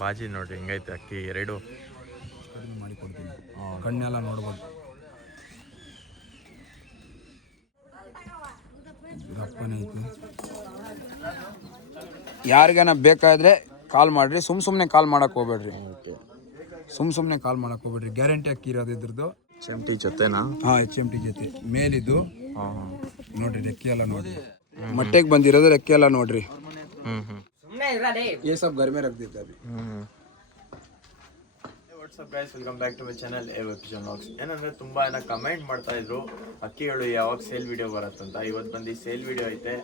ಬಾಜಿ ನೋಡ್ರಿ ಹೆಂಗೈತೆ ಅಕ್ಕಿ ಎರಡು ಕಡಿಮೆ ಮಾಡಿ ಕೊಡ್ತೀನಿ. ಕಣ್ಣೆಲ್ಲ ನೋಡ್ಬೋದು. ದಪ್ಪನೇ ಐತೆ. ಯಾರಿಗಾನ ಬೇಕಾದರೆ ಕಾಲ್ ಮಾಡಿರಿ. ಸುಮ್ಮನೆ ಕಾಲ್ ಮಾಡೋಕೆ ಹೋಗ್ಬೇಡ್ರಿ. ಸುಮ್ಮನೆ ಕಾಲ್ ಮಾಡೋಕೆ ಹೋಗ್ಬೇಡ್ರಿ. ಗ್ಯಾರಂಟಿ ಅಕ್ಕಿ ಇರೋದು ಇದ್ರದ್ದು. HMT ಜೊತೆನಾ? ಹಾಂ, HMT ಜೊತೆ. ಮೇಲಿದ್ದು ನೋಡ್ರಿ, ರೆಕ್ಕೆ ಎಲ್ಲ ನೋಡ್ರಿ. ಮೊಟ್ಟೆಗೆ ಬಂದಿರೋದು ರೆಕ್ಕೆ ಎಲ್ಲ ನೋಡ್ರಿ. ये सब घर में रख देते अभी. What's up guys, welcome back to my channel episode vlogs. ಏನಂದ್ರೆ ತುಂಬಾ ಜನ ಕಮೆಂಟ್ ಮಾಡ್ತಾ ಇದ್ರು ಅಕ್ಕಿಗಳು ಯಾವಾಗ ಸೇಲ್ ವಿಡಿಯೋ ಬರುತ್ತಂತ. ಇವತ್ತು ಬಂದು ಸೇಲ್ ವಿಡಿಯೋ ಐತೆ.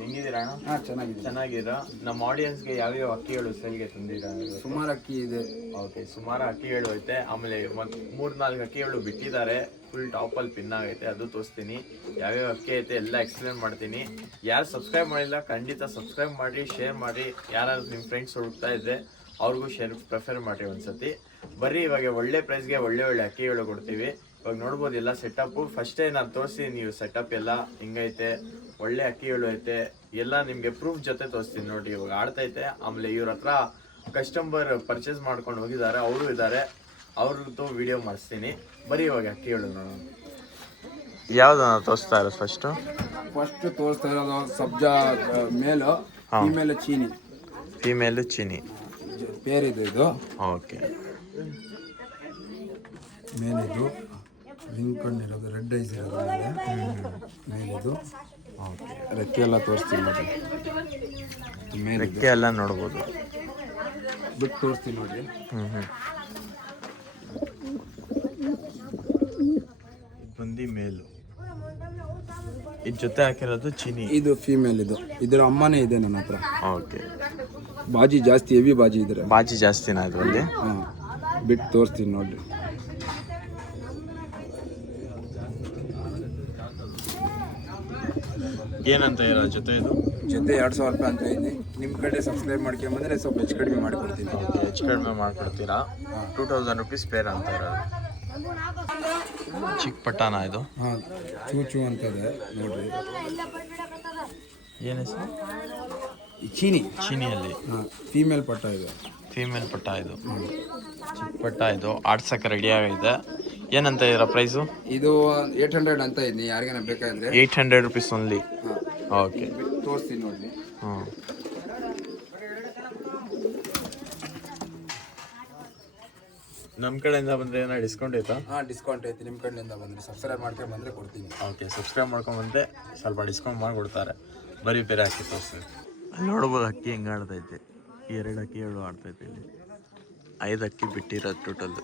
ಹೆಂಗಿದ್ದೀರಾ ಅಣ್ಣ? ಚೆನ್ನಾಗಿದ್ದೀರಾ? ನಮ್ಮ ಆಡಿಯನ್ಸ್ಗೆ ಯಾವ್ಯಾವ ಅಕ್ಕಿಗಳು ಸೇಲ್ಗೆ ತಂದಿರಾ? ಸುಮಾರು ಅಕ್ಕಿ ಇದೆ. ಓಕೆ, ಸುಮಾರು ಅಕ್ಕಿಗಳು ಐತೆ. ಆಮೇಲೆ ಒಂದು 3-4 ಅಕ್ಕಿಗಳು ಬಿಟ್ಟಿದ್ದಾರೆ. ಫುಲ್ ಟಾಪಲ್ಲಿ ಪಿನ್ ಆಗೈತೆ, ಅದು ತೋರಿಸ್ತೀನಿ. ಯಾವ್ಯಾವ ಅಕ್ಕಿ ಐತೆ ಎಲ್ಲ ಎಕ್ಸ್ಪ್ಲೇನ್ ಮಾಡ್ತೀನಿ. ಯಾರು ಸಬ್ಸ್ಕ್ರೈಬ್ ಮಾಡಿಲ್ಲ ಖಂಡಿತ ಸಬ್ಸ್ಕ್ರೈಬ್ ಮಾಡಿ, ಶೇರ್ ಮಾಡಿ. ಯಾರಾದ್ರು ನಿಮ್ಮ ಫ್ರೆಂಡ್ಸ್ ಹುಡುಕ್ತಾ ಇದ್ದರೆ ಅವ್ರಿಗೂ ಪ್ರಿಫರ್ ಮಾಡಿ ಒಂದ್ಸತಿ. ಬರ್ರಿ, ಇವಾಗ ಒಳ್ಳೆ ಪ್ರೈಸ್ಗೆ ಒಳ್ಳೆ ಅಕ್ಕಿಗಳು ಕೊಡ್ತೀವಿ. ಇವಾಗ ನೋಡ್ಬೋದು ಎಲ್ಲ ಸೆಟಪ್ಪು. ಫಸ್ಟೇ ನಾನು ತೋರಿಸಿ, ನೀವು ಸೆಟಪ್ ಎಲ್ಲ ಹಿಂಗೈತೆ, ಒಳ್ಳೆ ಅಕ್ಕಿಗಳು ಐತೆ ಎಲ್ಲ ನಿಮಗೆ ಪ್ರೂಫ್ ಜೊತೆ ತೋರಿಸ್ತೀನಿ ನೋಡಿ. ಇವಾಗ ಆಡ್ತೈತೆ. ಆಮೇಲೆ ಇವ್ರ ಹತ್ರ ಕಸ್ಟಮರ್ ಪರ್ಚೇಸ್ ಮಾಡ್ಕೊಂಡು ಹೋಗಿದ್ದಾರೆ, ಅವರು ಇದ್ದಾರೆ. ಅವ್ರದ್ದು ವಿಡಿಯೋ ಮಾಡಿಸ್ತೀನಿ. ಬರೀ ಇವಾಗ ಅಕ್ಕಿಗಳು ನೋಡೋಣ. ಯಾವ್ದು ತೋರಿಸ್ತಾ ಇರೋದು? ಫಸ್ಟ್ ತೋರಿಸ್ತಾ ಇರೋದು ಸಬ್ಜಾ ಮೇಲು, ಫೀಮೇಲು ಚೀನಿ ಪೇರಿದೆ ಇದು. ಓಕೆ, ಮೇಲಿದು ರಿಂಗ್ ಕಣ್ಣಿರೋದು, ರೆಡ್ ಐಸ್ ಇರೋದು ಮೇಲಿದು. ಓಕೆ, ರೆಕ್ಕೆ ಎಲ್ಲ ತೋರಿಸ್ತೀನಿ ನೋಡಿ. ರೆಕ್ಕೆ ಎಲ್ಲ ನೋಡ್ಬೋದು. ಬಿಟ್ಟು ತೋರಿಸ್ತೀನಿ ನೋಡಿ. ಬಂದು ಮೇಲು, ಇದ್ರ ಜೊತೆ ಹಾಕಿರೋದು ಚೀನಿ. ಇದು ಫೀಮೇಲ್. ಇದು ಇದರ ಅಮ್ಮನೇ ಇದೆ ನನ್ನ ಹತ್ರ. ಓಕೆ, ಬಾಜಿ ಜಾಸ್ತಿ, ಹೆವಿ ಬಾಜಿ ಇದ್ರೆ. ಬಾಜಿ ಜಾಸ್ತಿನಾ ಇದರಲ್ಲಿ? ಹಾಂ, ಬಿಟ್ಟು ತೋರಿಸ್ತೀನಿ ನೋಡ್ರಿ. ಏನಂತ ಇರೋ ಜೊತೆ? ಇದು ಜೊತೆ 2,000 ರೂಪಾಯಿ ಅಂತ ಇದೆ. ನಿಮ್ಮ ಕಡೆ ಸಬ್ಸ್ಕ್ರೈಬ್ ಮಾಡ್ಕೊಂಬಂದ್ರೆ ಸ್ವಲ್ಪ ಹೆಚ್ಚು ಕಡಿಮೆ ಮಾಡಿಕೊಡ್ತೀನಿ. ಹೆಚ್ಚು ಕಡಿಮೆ ಮಾಡಿಕೊಡ್ತೀರಾ? 2000 ರೂಪೀಸ್ ಪೇರ್ ಅಂತ ಇರೋದು. ಚಿಕ್ಕ ಪಟ್ಟಾನ ಇದು? ಹಾಂ, ಚೂಚು ಅಂತದೆ ನೋಡ್ರಿ. ಏನು ಹೆಸರು? ಚೀನಿಯಲ್ಲಿ. ಹಾಂ, ಫೀಮೇಲ್ ಪಟ್ಟ ಇದು. ಫೀಮೇಲ್ ಪಟ್ಟ ಇದು. ಚಿಕ್ಕ ಪಟ್ಟ ಇದು. ಆಡ್ಸಕ್ಕೆ ರೆಡಿ ಆಗಿದೆ. ಏನಂತ ಇದರ ಪ್ರೈಸು? ಇದು 800 ಅಂತ ಇದೆ. ಯಾರಿಗಾನ ಬೇಕಾದ್ರೆ 800 ರೂಪೀಸ್ ಓನ್ಲಿ. ಓಕೆ, ತೋರಿಸ್ತೀನಿ ನೋಡ್ರಿ. ಹಾಂ, ನಮ್ಮ ಕಡೆಯಿಂದ ಬಂದರೆ ಏನೋ ಡಿಸ್ಕೌಂಟ್ ಐತಾ? ಹಾಂ, ಡಿಸ್ಕೌಂಟ್ ಐತಿ. ನಿಮ್ಮ ಕಡೆಯಿಂದ ಬಂದರೆ ಸಬ್ಸ್ಕ್ರೈಬ್ ಮಾಡ್ಕೊಂಡು ಬಂದರೆ ಕೊಡ್ತೀನಿ. ಓಕೆ, ಸಬ್ಸ್ಕ್ರೈಬ್ ಮಾಡ್ಕೊಂಬಂದರೆ ಸ್ವಲ್ಪ ಡಿಸ್ಕೌಂಟ್ ಮಾಡಿಕೊಡ್ತಾರೆ. ಬರೀ ಬೇರೆ ಅಕ್ಕಿ ತೋರಿಸ್ತೀವಿ. ಅಲ್ಲಿ ನೋಡ್ಬೋದು ಅಕ್ಕಿ ಹೆಂಗೆ ಆಡ್ತೈತೆ. 2 ಅಕ್ಕಿಗಳು ಆಡ್ತೈತೆ. ಇಲ್ಲಿ 5 ಅಕ್ಕಿ ಬಿಟ್ಟಿರೋದು ಟೋಟಲ್.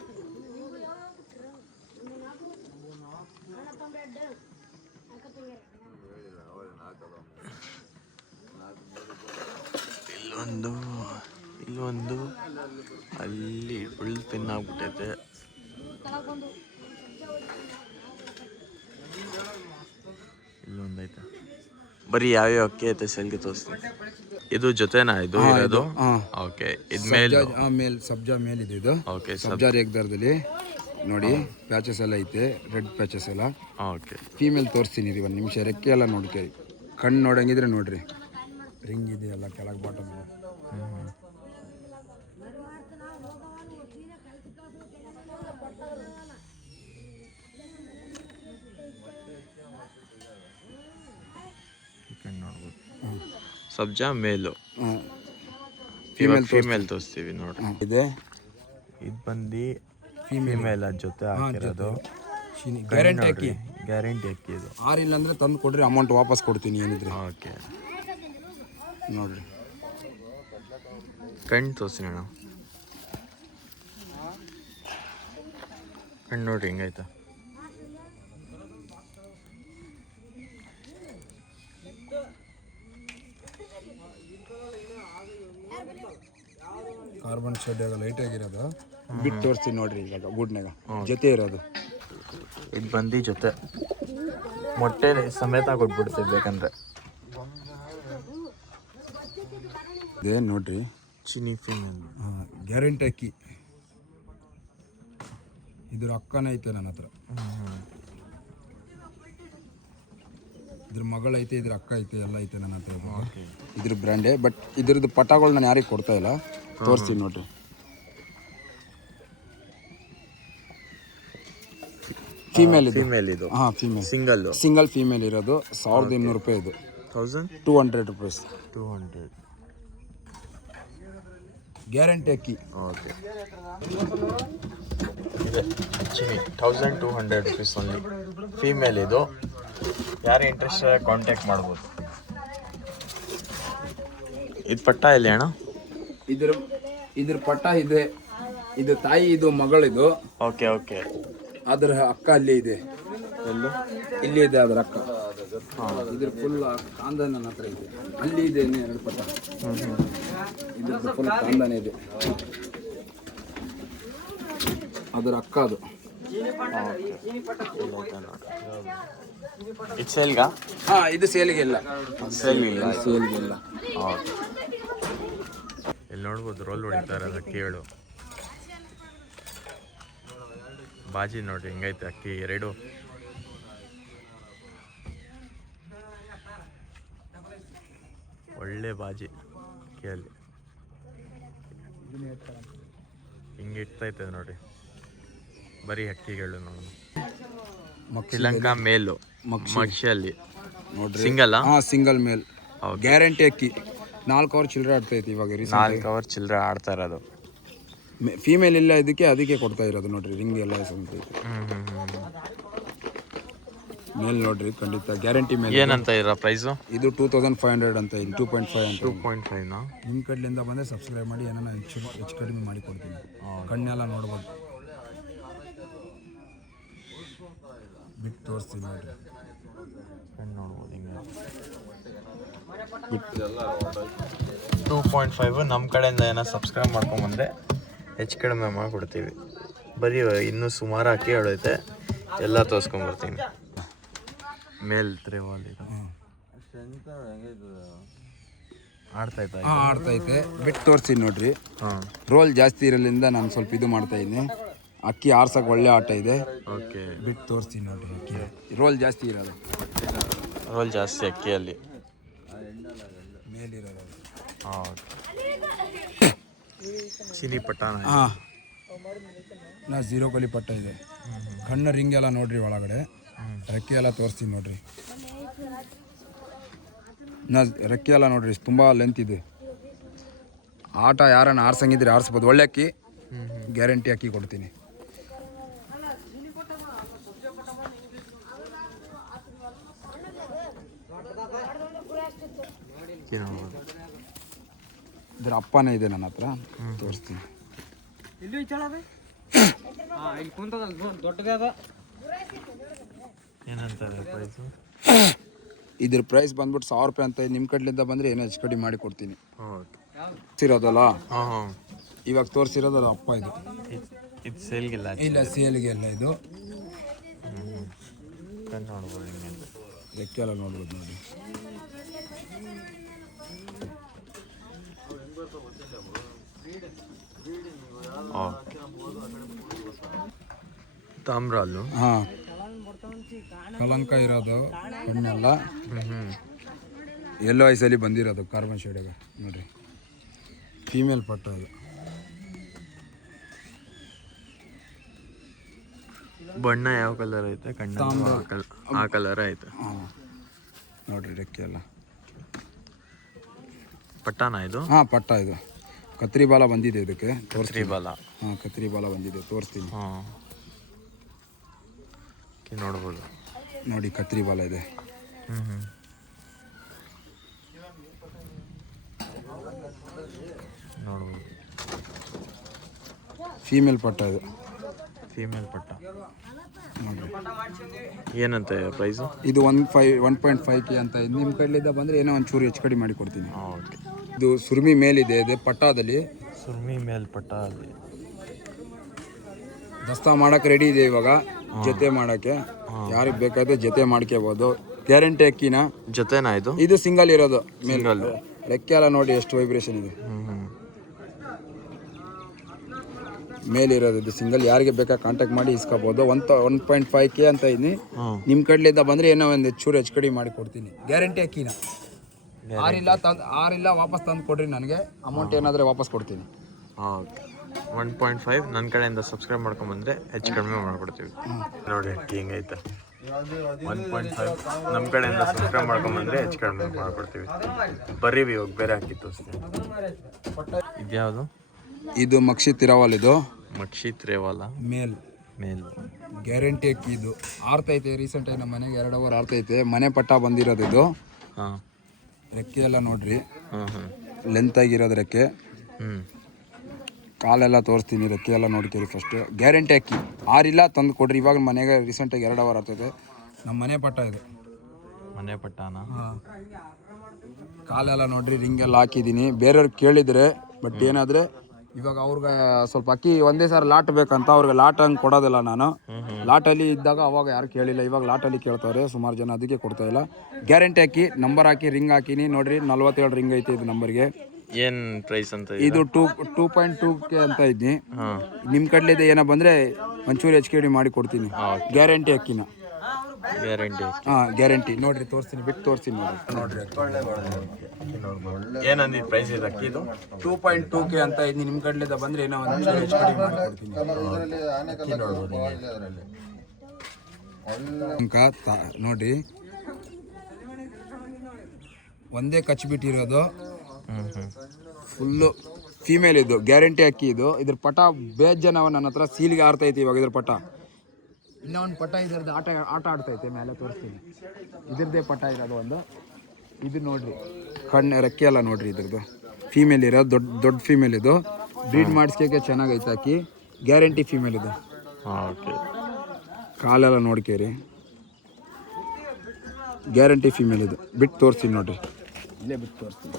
ಇಲ್ಲೊಂದು ಅಲ್ಲಿ ಫುಲ್ ಪಿನ್ ಆಗ್ಬಿಟ್ಟೈತೆ. ಇಲ್ಲೊಂದೈತೆ. ಬರೀ ಯಾವ್ಯಾವ ಅಕ್ಕಿ ಐತೆ ಸೆಲ್ಗೆ ತೋರಿಸ್ತೀನಿ. ಇದು ಜೊತೆನಾ ಇದು ಇರೋದು? ಓಕೆ, ಇದು ಮೇಲ್ ಸಬ್ಜಾ ಮೇಲಿದೆ ಇದು. ಓಕೆ, ಸಬ್ಜಾ ರೇಗ್ದಾರದಲ್ಲಿ ನೋಡಿ, ಪ್ಯಾಚಸ್ ಎಲ್ಲ ಐತೆ, ರೆಡ್ ಪ್ಯಾಚಸ್ ಎಲ್ಲ. ಓಕೆ, ಫೀಮೇಲ್ ತೋರಿಸ್ತೀನಿ ರೀ. 1 ನಿಮಿಷ. ರೆಕ್ಕೆ ಎಲ್ಲ ನೋಡ್ತೀವಿ. ಕಣ್ಣು ನೋಡಂಗಿದ್ರೆ ನೋಡ್ರಿ. ರಿಂಗ್ ಇದೆ ಎಲ್ಲ ಕೆಳಗೆ ಬಾಟಮ್. ಸಬ್ಜಾ ಮೇಲು, ಫೀಮೇಲ್ ತೋರಿಸ್ತೀವಿ ನೋಡ್ರಿ. ಇದೆ. ಇದು ಬಂದು ಫೀಮೇಲ್ ಜೊತೆ ಹಾಕಿರೋದು. ಗ್ಯಾರಂಟಿ ಅಕ್ಕಿ. ಗ್ಯಾರಂಟಿ ಅಕ್ಕಿ ಇದು. ಆರಿಲ್ಲ ಅಂದರೆ ತಂದು ಕೊಡ್ರಿ, ಅಮೌಂಟ್ ವಾಪಸ್ ಕೊಡ್ತೀನಿ ಏನಿದ್ರೆ. ಓಕೆ, ನೋಡ್ರಿ. ಕಣ್ಣು ತೋರಿಸ್ತೀನಿ ಅಣ್ಣ. ಕಣ್ಣು ನೋಡ್ರಿ ಹೆಂಗಾಯ್ತಾ. ಕಾರ್ಬನ್ ಶೆಡ್ ಲೈಟ್ ಆಗಿರೋದು. ಬಿಟ್ಟು ತೋರಿಸ್ತೀನಿ ನೋಡ್ರಿ. ಇವಾಗ ಗೂಡ್ನಾಗ ಜೊತೆ ಇರೋದು. ಇದು ಬಂದು ಜೊತೆ ಮೊಟ್ಟೆ ಸಮೇತ ಕೊಟ್ಬಿಡ್ತೀವಿ ಬೇಕಂದ್ರೆ. ಇದೇ ನೋಡ್ರಿ, ಚೀನಿ ಫೀಮೇಲ್. ಗ್ಯಾರಂಟಿ ಅಕ್ಕಿ. ಇದ್ರ ಅಕ್ಕನೇ ಐತೆ ನನ್ನ ಹತ್ರ. ಇದ್ರ ಮಗಳೈತೆ, ಇದ್ರ ಅಕ್ಕ ಐತೆ, ಎಲ್ಲ ಐತೆ ನನ್ನ ಹತ್ರ. ಇದ್ರ ಬ್ರ್ಯಾಂಡೇ. ಬಟ್ ಇದ್ರದ್ದು ಪಟಾಗಳು ನಾನು ಯಾರಿಗೆ ಕೊಡ್ತಾ ಇಲ್ಲ. ತೋರಿಸ್ತೀನಿ ನೋಡ್ರಿ. ಫೀಮೇಲ್ ಇದು. ಫೀಮೇಲ್ ಇದು. ಹಾಂ ಫೀಮೇಲ್ ಸಿಂಗಲ್ ಫೀಮೇಲ್ ಇರೋದು 1200 ರೂಪಾಯಿ ಇದು. 1200 ರೂಪೀಸ್. 200 ಗ್ಯಾರಂಟಿ ಅಕ್ಕಿ. Okay Chini 1200 rupees only. Female ಇದು. ಯಾರು ಇಂಟ್ರೆಸ್ಟ್ ಕಾಂಟ್ಯಾಕ್ಟ್ ಮಾಡ್ಬೋದು. ಇದು ಪಟ್ಟ ಎಲ್ಲಿ ಅಣ್ಣ? ಇದ್ರ ಪಟ್ಟ ಇದೆ. ಇದು ತಾಯಿ, ಇದು ಮಗಳಿದು. Okay okay. ಅದರ ಅಕ್ಕ ಅಲ್ಲಿ ಇದೆ. ಇಲ್ಲಿ ಇದೆ ಅದರ ಅಕ್ಕ. ಇದ್ರ ಫುಲ್ ಕಾಂದಾನ ನನ್ನ ಹತ್ರ ಇದೆ. ಅಲ್ಲಿ ಇದೆ 2 ಪಟ್ಟ. ಇದ್ರದ್ದು ಫುಲ್ ಕಾಂದಾನ ಇದೆ. ಅದರ ಅಕ್ಕ ಅದು. ಇದು ಸೇಲ್ಗಾ? ಹಾಂ ಇದು ಸೇಲಿಗೆ ಇಲ್ಲ. ಸೇಲ್ಗಿಲ್ಲ. ಓಕೆ. ಇಲ್ಲಿ ನೋಡ್ಬೋದು ರೋಲ್ ಹೊಡಿತಾರೆ ಅಕ್ಕಿಗಳು. ಬಾಜಿ ನೋಡ್ರಿ ಹಿಂಗೈತೆ ಅಕ್ಕಿ ಎರಡು. ಒಳ್ಳೆ ಬಾಜಿ ಅಕ್ಕಿಯಲ್ಲಿ ಹಿಂಗೆ ಇಡ್ತೈತೆ ನೋಡ್ರಿ. ಬರೀ ಅಕ್ಕಿಗಳು ನೋಡೋಣ. ಶ್ರೀಲಂಕಾ ಮೇಲು ಮಕ್ಷಿಯಲ್ಲಿ ನೋಡ್ರಿ. ಸಿಂಗಲ್? ಹಾಂ ಸಿಂಗಲ್ ಮೇಲ್. ಗ್ಯಾರಂಟಿ ಅಕ್ಕಿ. 4 ಅವರ್ ಚಿಲ್ಲರೆ ಆಡ್ತೈತಿ ಇವಾಗ. 4 ಅವರ್ ಚಿಲ್ಲರೆ ಆಡ್ತಾ ಇರೋದು. ಫೀಮೇಲ್ ಇಲ್ಲ ಅದಕ್ಕೆ ಕೊಡ್ತಾ ಇರೋದು ನೋಡ್ರಿ. ರಿಂಗ್ ಎಲ್ಲ ಸಂತೈತಿ. ಮೇಲ್ ನೋಡ್ರಿ ಖಂಡಿತ ಗ್ಯಾರಂಟಿ ಮೇಲ್. ಏನಂತ ಇರೋ ಪ್ರೈಸು? ಇದು 2500 ಅಂತ. ಇದು 2.5 ಅಂತ. 2.5ನಾ? ನಿಮ್ಮ ಕಡೆಯಿಂದ ಬಂದರೆ ಸಬ್ಸ್ಕ್ರೈಬ್ ಮಾಡಿ, ಏನೋ ಹೆಚ್ಚು ಕಡಿಮೆ ಮಾಡಿ ಕೊಡ್ತೀನಿ. ಕಣ್ಣೆಲ್ಲ ನೋಡ್ಬೋದು. ಬಿಟ್ಟು ತೋರಿಸ್ತೀನಿ ನೋಡ್ರಿ. ಕಣ್ಣು ನೋಡ್ಬೋದು ಹಿಂಗೆ. 2.5 ನಮ್ಮ ಕಡೆಯಿಂದ ಏನೋ ಸಬ್ಸ್ಕ್ರೈಬ್ ಮಾಡ್ಕೊಂಬಂದರೆ ಹೆಚ್ಚು ಕಡಿಮೆ ಮಾಡಿಕೊಡ್ತೀವಿ. ಬರೀ ಇನ್ನೂ ಸುಮಾರು ಅಕ್ಕಿ ಹೇಳೈತೆ, ಎಲ್ಲ ತೋರಿಸ್ಕೊಂಬರ್ತೀನಿ. ಮೇಲ್ ತ್ರೇವಾಲ್ ಇದು ಆಡ್ತೈತೆ. ಹಾಂ ಆಡ್ತೈತೆ. ಬಿಟ್ಟು ತೋರಿಸ್ತೀನಿ ನೋಡ್ರಿ. ಹಾಂ ರೋಲ್ ಜಾಸ್ತಿ ಇರೋದ್ರಿಂದ ನಾನು ಸ್ವಲ್ಪ ಇದು ಮಾಡ್ತಾ ಇದ್ದೀನಿ. ಅಕ್ಕಿ ಆರ್ಸಕ್ಕೆ ಒಳ್ಳೆ ಆಟ ಇದೆ. ಓಕೆ. ಬಿಟ್ಟು ತೋರಿಸ್ತೀನಿ ನೋಡ್ರಿ. ಅಕ್ಕಿ ರೋಲ್ ಜಾಸ್ತಿ ಇರೋದು. ರೋಲ್ ಜಾಸ್ತಿ ಅಕ್ಕಿಯಲ್ಲಿ ಮೇಲಿರೋದು. ಹಾಂ. ಚಿನಿ ಪಟ್ಟಾನ. ಹಾಂ ನಾ 0 ಕಲಿ ಪಟ್ಟ ಇದೆ. ಕಣ್ಣು ರಿಂಗ್ ಎಲ್ಲ ನೋಡ್ರಿ ಒಳಗಡೆ. ರೆಕ್ಕೆ ಎಲ್ಲ ತೋರಿಸ್ತೀನಿ ನೋಡ್ರಿ. ರೆಕ್ಕೆ ಎಲ್ಲ ನೋಡ್ರಿ ತುಂಬ ಲೆಂತ್ ಇದೆ. ಆಟ ಯಾರನ್ನ ಆರ್ಸಂಗಿದ್ರೆ ಆರಿಸ್ಬೋದು. ಒಳ್ಳೆ ಅಕ್ಕಿ, ಗ್ಯಾರಂಟಿ ಅಕ್ಕಿ ಕೊಡ್ತೀನಿ. ಇದ್ರ ಅಪ್ಪನೇ ಇದೆ ನನ್ನ ಹತ್ರ, ತೋರಿಸ್ತೀನಿ. ಏನಂತಾರೆ ಪ್ರೈಸು? ಇದ್ರ ಪ್ರೈಸ್ ಬಂದ್ಬಿಟ್ಟು 1000 ರೂಪಾಯಿ ಅಂತ. ನಿಮ್ಮ ಕಡೆಯಿಂದ ಬಂದರೆ ಏನೋ ಹೆಚ್ಚು ಕಡಿಮೆ ಮಾಡಿ ಕೊಡ್ತೀನಿ. ಓಕೆ. ತೋರಿಸಿರೋದಲ್ಲ ಹಾಂ ಹಾಂ. ಇವಾಗ ತೋರಿಸಿರೋದು ಅದು ಅಪ್ಪ. ಇದು ಇದು ಸೇಲ್ಗಿಲ್ಲ? ಇಲ್ಲ ಸೇಲ್ಗೆ ಎಲ್ಲ. ಇದು ಕಣ್ಣು ನೋಡ್ಬೋದು ಹಿಂಗೆ. ರೆಕ್ಕೆ ಎಲ್ಲ ನೋಡ್ಬೋದು ನೋಡಿ. ಓಕೆ. ತಾಮ್ರಲ್ಲು. ಹಾಂ ಕಲಂಕ ಇರೋದು ಕಣ್ಣೆಲ್ಲ. ಎಲ್ಲೋ ಐಸಲ್ಲಿ ಬಂದಿರೋದು ಕಾರ್ಬನ್ ಶೇಡಾಗ ನೋಡ್ರಿ. ಫೀಮೇಲ್ ಪಟ್ಟ ಇದು. ಬಣ್ಣ ಯಾವ ಕಲರ್ ಐತೆ? ಕಣ್ಣು ಆ ಕಲರ್ ಐತೆ. ಹಾಂ ನೋಡ್ರಿ ರೆಕ್ಕೆ ಎಲ್ಲ. ಪಟ್ಟಾನ ಇದು? ಹಾಂ ಪಟ್ಟ ಇದು. ಕತ್ರಿ ಬಾಲ ಬಂದಿದೆ ಇದಕ್ಕೆ. ಕತ್ರಿ ಬಾಲ? ಹಾಂ ಕತ್ರಿ ಬಾಲ ಬಂದಿದೆ, ತೋರಿಸ್ತೀನಿ. ಹಾಂ ನೋಡ್ಬೋದು ನೋಡಿ ಕತ್ರಿ ಬಾಲ ಇದೆ. ನೋಡ್ಬೋದು. ಫೀಮೇಲ್ ಪಟ್ಟ ಇದು. ಫೀಮೇಲ್ ಪಟ್ಟ ನೋಡ್ರಿ. ಏನಂತೆ ಪ್ರೈಸು? ಇದು 1.5K ಅಂತ. ನಿಮ್ಮ ಕಡೆಯಿಂದ ಬಂದರೆ ಏನೋ ಒಂಚೂರು ಹೆಚ್ಚು ಕಡಿಮೆ ಮಾಡಿ ಕೊಡ್ತೀನಿ. ಓಕೆ. ಇದು ಸುರ್ಮಿ ಮೇಲಿದೆ. ಇದೆ ಪಟ್ಟಾದಲ್ಲಿ. ಸುರ್ಮಿ ಮೇಲ್ ಪಟ್ಟ ಅಲ್ಲಿ ದಸ್ತಾ ಮಾಡೋಕೆ ರೆಡಿ ಇದೆ ಇವಾಗ. ಜೊತೆ ಮಾಡೋಕ್ಕೆ ಯಾರಿಗೆ ಬೇಕಾದ್ರೆ ಜೊತೆ ಮಾಡ್ಕೋಬೋದು. ಗ್ಯಾರಂಟಿ ಅಕ್ಕಿನ. ಜೊತೆನಾ ಇದು? ಇದು ಸಿಂಗಲ್ ಇರೋದು. ಸಿಂಗಲ್. ರೆಕ್ಕೆ ಎಲ್ಲ ನೋಡಿ ಎಷ್ಟು ವೈಬ್ರೇಷನ್ ಇದೆ. ಮೇಲಿರೋದು ಇದು ಸಿಂಗಲ್. ಯಾರಿಗೆ ಬೇಕಾ ಕಾಂಟ್ಯಾಕ್ಟ್ ಮಾಡಿ ಇಸ್ಕೋಬೋದು. 1.5K ಅಂತ ಇದ್ದೀನಿ. ನಿಮ್ಮ ಕಡೆಯಿಂದ ಬಂದರೆ ಏನೋ ಒಂದು ಚೂರು ಹೆಚ್ಚು ಕಡಿಮೆ ಮಾಡಿ ಕೊಡ್ತೀನಿ. ಗ್ಯಾರಂಟಿ ಅಕ್ಕಿನ. ಆರಿಲ್ಲ ವಾಪಸ್ ತಂದು ಕೊಡ್ರಿ ನನಗೆ. ಅಮೌಂಟ್ ಏನಾದರೆ ವಾಪಸ್ ಕೊಡ್ತೀನಿ. ಓಕೆ 1.5 ನನ್ನ ಕಡೆಯಿಂದ ಸಬ್ಸ್ಕ್ರೈಬ್ ಮಾಡ್ಕೊಂಬಂದರೆ ಹೆಚ್ಚು ಕಡಿಮೆ ಮಾಡ್ಕೊಡ್ತೀವಿ. ನೋಡಿ ಅಕ್ಕಿ ಹಿಂಗೈತೆ 1.5 ನಮ್ಮ ಕಡೆಯಿಂದ ಸಬ್ಸ್ಕ್ರೈಬ್ ಮಾಡ್ಕೊಂಬಂದರೆ ಹೆಚ್ಚು ಕಡಿಮೆ ಮಾಡ್ಕೊಡ್ತೀವಿ. ಬರ್ರಿ ಇವಾಗ ಬೇರೆ ಅಕ್ಕಿ ತೋರಿಸ್ತೀವಿ. ಇದ್ಯಾವುದು? ಇದು ಮಕ್ಷಿ ತಿರವಾಲ್. ಇದು ಮಕ್ಷಿ ತ್ರೇವಾಲ ಮೇಲ್ ಗ್ಯಾರಂಟಿ ಅಕ್ಕಿ. ಇದು ಆರ್ತೈತೆ ರೀಸೆಂಟಾಗಿ ನಮ್ಮ ಮನೆಗೆ 2 ಅವರ್ ಆರ್ತೈತೆ. ಮನೆ ಪಟ್ಟ ಬಂದಿರೋದು ಇದು. ಹಾಂ, ರೆಕ್ಕೆ ಎಲ್ಲ ನೋಡ್ರಿ, ಹಾಂ ಲೆಂತ್ ಆಗಿರೋದು ರೆಕ್ಕೆ. ಕಾಲೆಲ್ಲ ತೋರಿಸ್ತೀನಿ, ರೆಕ್ಕೆ ಎಲ್ಲ ನೋಡ್ತೀರಿ ಫಸ್ಟ್. ಗ್ಯಾರಂಟಿ ಅಕ್ಕಿ ಆರಿಲ್ಲ ತಂದು ಕೊಡ್ರಿ. ಇವಾಗ ಮನೆಗೆ ರೀಸೆಂಟಾಗಿ 2 ಅವರ್ ಆಗ್ತೈತೆ. ನಮ್ಮ ಮನೆ ಪಟ್ಟ ಇದು. ಮನೆ ಪಟ್ಟನ? ಹಾಂ, ಕಾಲೆಲ್ಲ ನೋಡ್ರಿ, ರಿಂಗೆಲ್ಲ ಹಾಕಿದ್ದೀನಿ. ಬೇರೆಯವ್ರಿಗೆ ಕೇಳಿದರೆ ಬಟ್ ಏನಾದರೆ ಇವಾಗ ಅವ್ರಿಗೆ ಸ್ವಲ್ಪ ಅಕ್ಕಿ ಒಂದೇ ಸಾರಿ ಲಾಟ್ ಬೇಕಂತ ಅವ್ರಿಗೆ ಲಾಟ್ ಹಂಗೆ ಕೊಡೋದಿಲ್ಲ ನಾನು. ಲಾಟಲ್ಲಿ ಇದ್ದಾಗ ಅವಾಗ ಯಾರು ಕೇಳಿಲ್ಲ, ಇವಾಗ ಲಾಟಲ್ಲಿ ಕೇಳ್ತಾರೆ ಸುಮಾರು ಜನ, ಅದಕ್ಕೆ ಕೊಡ್ತಾ ಇಲ್ಲ. ಗ್ಯಾರಂಟಿ ಅಕ್ಕಿ. ನಂಬರ್ ಹಾಕಿ ರಿಂಗ್ ಹಾಕಿನಿ ನೋಡ್ರಿ, 47 ರಿಂಗ್ ಐತೆ ಇದು ನಂಬರ್ಗೆ. ಏನು ಪ್ರೈಸ್ ಅಂತ? ಇದು 2.2K ಅಂತ ಇದ್ನಿ. ನಿಮ್ಮ ಕಡ್ಲಿದೆ ಏನೋ ಬಂದರೆ ಒಂಚೂರು HKD ಮಾಡಿ ಕೊಡ್ತೀನಿ. ಗ್ಯಾರಂಟಿ ಅಕ್ಕಿನ. ಹಾಂ, ಗ್ಯಾರಂಟಿ. ನೋಡ್ರಿ ತೋರಿಸ್ತೀನಿ, ಬಿಟ್ಟು ತೋರಿಸ್ತೀನಿ ನೋಡ್ರಿ. ಏನಂದಿ ಪ್ರೈಸ್ ಇದೆ ಅಕ್ಕಿದು? 2.2K ಅಂತ ಇದ್ನಿ. ನಿಮ್ಮ ಕಡ್ಲಿಂದ ಬಂದರೆ ಏನೋ ಒಂಚೂರು HKD ಮಾಡಿ ಕೊಡ್ತೀನಿ. ನೋಡ್ರಿ, ಒಂದೇ ಕಚ್ಚಿಬಿಟ್ಟಿರೋದು, ಫುಲ್ಲು ಫೀಮೇಲ್. ಇದು ಗ್ಯಾರಂಟಿ ಅಕ್ಕಿ. ಇದು ಇದ್ರ ಪಟ ಬೇಜನವ ನನ್ನ ಹತ್ರ ಸೀಲಿಗೆ ಆರ್ತೈತಿ. ಇವಾಗ ಇದ್ರ ಪಟ ಇನ್ನೂ ಒಂದು ಪಟ ಇದ್ರದ್ದು ಆಟ ಆಡ್ತೈತೆ. ಮೇಲೆ ತೋರಿಸ್ತೀನಿ, ಇದ್ರದ್ದೇ ಪಟ ಇರೋದು ಒಂದು. ಇದು ನೋಡ್ರಿ, ಕಣ್ಣು ರೆಕ್ಕೆ ಎಲ್ಲ ನೋಡ್ರಿ, ಇದ್ರದ್ದು ಫೀಮೇಲ್ ಇರೋದು. ದೊಡ್ಡ ಫೀಮೇಲ್ ಇದು. ಬ್ರೀಡ್ ಮಾಡಿಸ್ಕೋಕೆ ಚೆನ್ನಾಗೈತೆ ಅಕ್ಕಿ. ಗ್ಯಾರಂಟಿ ಫೀಮೇಲ್ ಇದು. ಕಾಲೆಲ್ಲ ನೋಡ್ಕೇರಿ, ಗ್ಯಾರಂಟಿ ಫೀಮೇಲ್ ಇದು. ಬಿಟ್ಟು ತೋರಿಸ್ತೀನಿ ನೋಡ್ರಿ, ಇಲ್ಲೇ ಬಿಟ್ಟು ತೋರಿಸ್ತೀನಿ.